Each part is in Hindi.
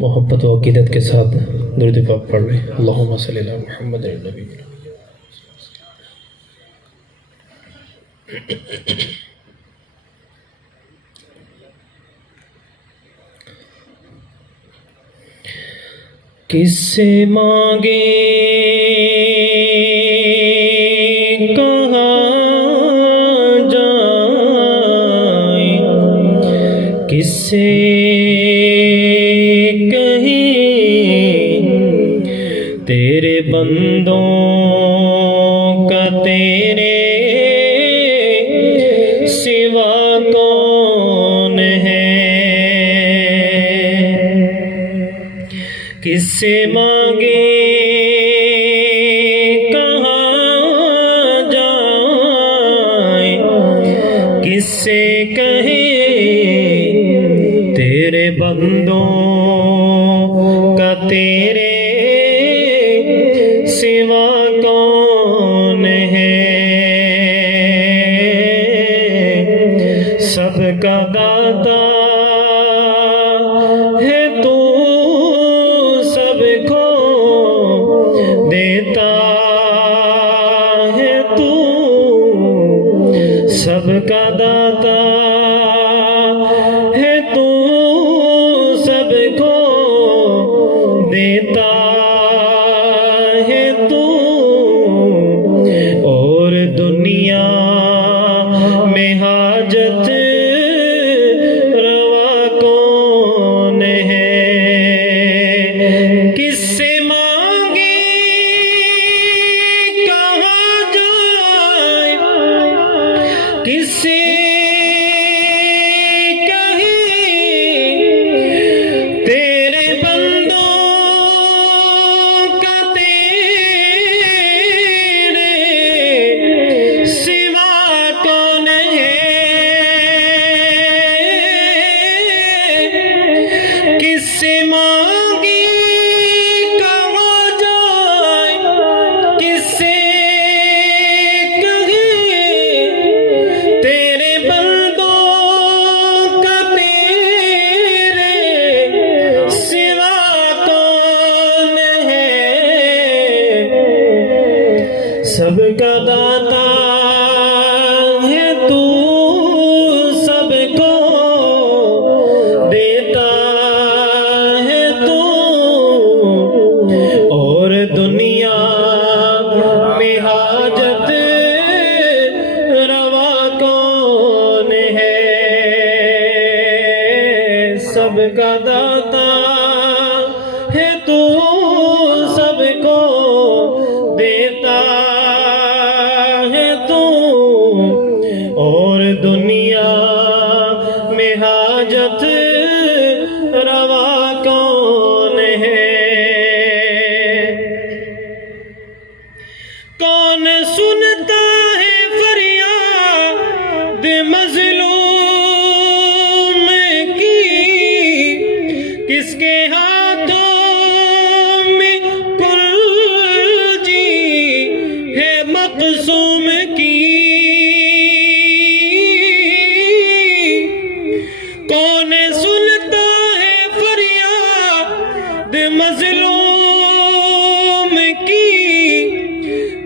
मोहब्बत व अक़ीदत के साथ दुरूद पाक पढ़ लें। अल्लाहुम्मा सल्ली अला मुहम्मद नबी। किससे मांगे कहाँ जाए, किससे तेरे बंदों का तेरे सिवा कौन है। किससे मांगे कहाँ जाए, किससे कहे तेरे बंदों का तेरे सिवा कौन है। सबका दाता है तू, सबको देता है तू, सबका दाता है तू, सबको देता दुनिया में हाजत रवा कौन है। किससे मांगे कहाँ जाए, किससे कहे तेरे बंदों का तेरे सिवा कौन है। किससे मांगे कहाँ जाए, किससे कहे तेरे बंदों का तेरे सिवा कौन है। सबका दाता है तू, सबको देता है तू, और दुनिया में हाजत रवा कौन है। सबका दाता है तू, सबको देता है तू, और दुनिया में हाजत रवा कौन है। कौन सुनता है फरियाद मज़लूम की, किसके हाथों में कुल्जी है मक़सूम की। कौन सुनता है फरियाद मज़लूम की,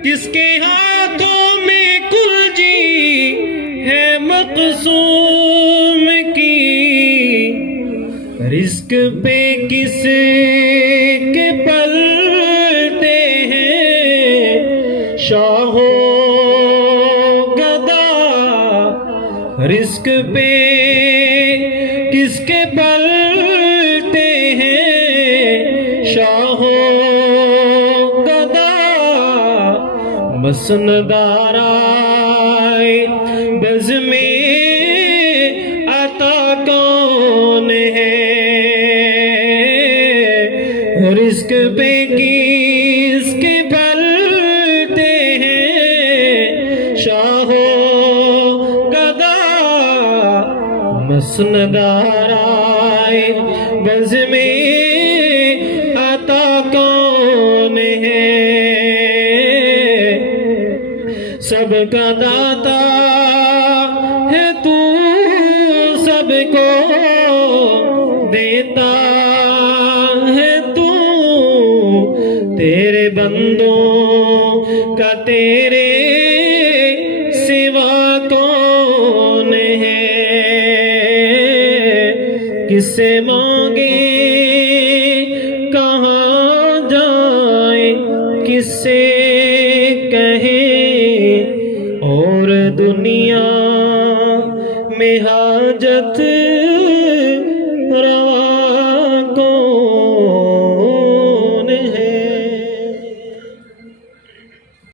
किसके हाथों में कुल्जी है मक़सूम की। रिज़्क़ पे किसके पलते हैं शाहो गदा, रिज़्क़ पे किसके पलते हैं शाहो गदा। मसनदाराए बज़ में अता कौन है। रिज़्क़ पे किसके पलते हैं शाहो गदा। मसनदाराए बज़ में अता कौन है। सबका दाता है तू, सबको देता बंदों का तेरे सिवा कौन है, किससे मांगे कहाँ जाए, किससे कहें और दुनिया में हाजत